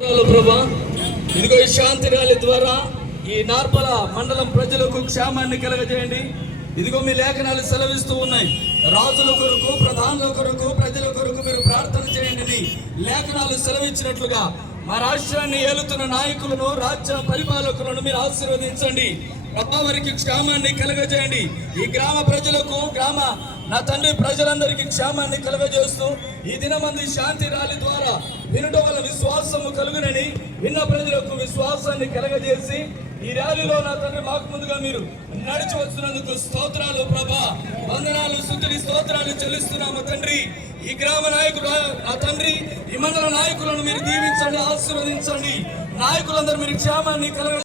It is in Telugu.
ప్రభా, ఇదిగో ఈ శాంతి ర్యాలీ ద్వారా ఈ నార్పల మండలం ప్రజలకు క్షేమాన్ని కలగజేయండి. ఇదిగో మీ లేఖనాలు సెలవిస్తూ ఉన్నాయి. రాజుల కొరకు, ప్రధానుల కొరకు, ప్రజల కొరకు మీరు ప్రార్థన చేయండి. లేఖనాలు సెలవిచ్చినట్లుగా మా రాష్ట్రాన్ని ఏలుతున్న నాయకులను, రాజ్య పరిపాలకులను మీరు ఆశీర్వదించండి. వారికి క్షేమాన్ని కలగజేయండి. ఈ గ్రామ ప్రజలకు, నా తండ్రి ప్రజలందరికీ క్షేమాన్ని కలుగజేస్తూ ఈ దినమంది శాంతి ర్యాలీ ద్వారా వినటం వల్ల విశ్వాసము కలుగునని, విన్న ప్రజలకు విశ్వాసాన్ని కలగజేసి ఈ ర్యాలీలో నా తండ్రి మాకు ముందుగా మీరు నడిచి వస్తున్నందుకు స్తోత్రాలు ప్రభా, వందనాలు, స్తుతులు, స్తోత్రాలు చెల్లిస్తున్నాము తండ్రి. ఈ గ్రామ నాయకులు నా తండ్రి, ఈ మండల నాయకులను మీరు దీవించండి, ఆశీర్వదించండి. నాయకులందరూ మీరు క్షేమాన్ని కలగ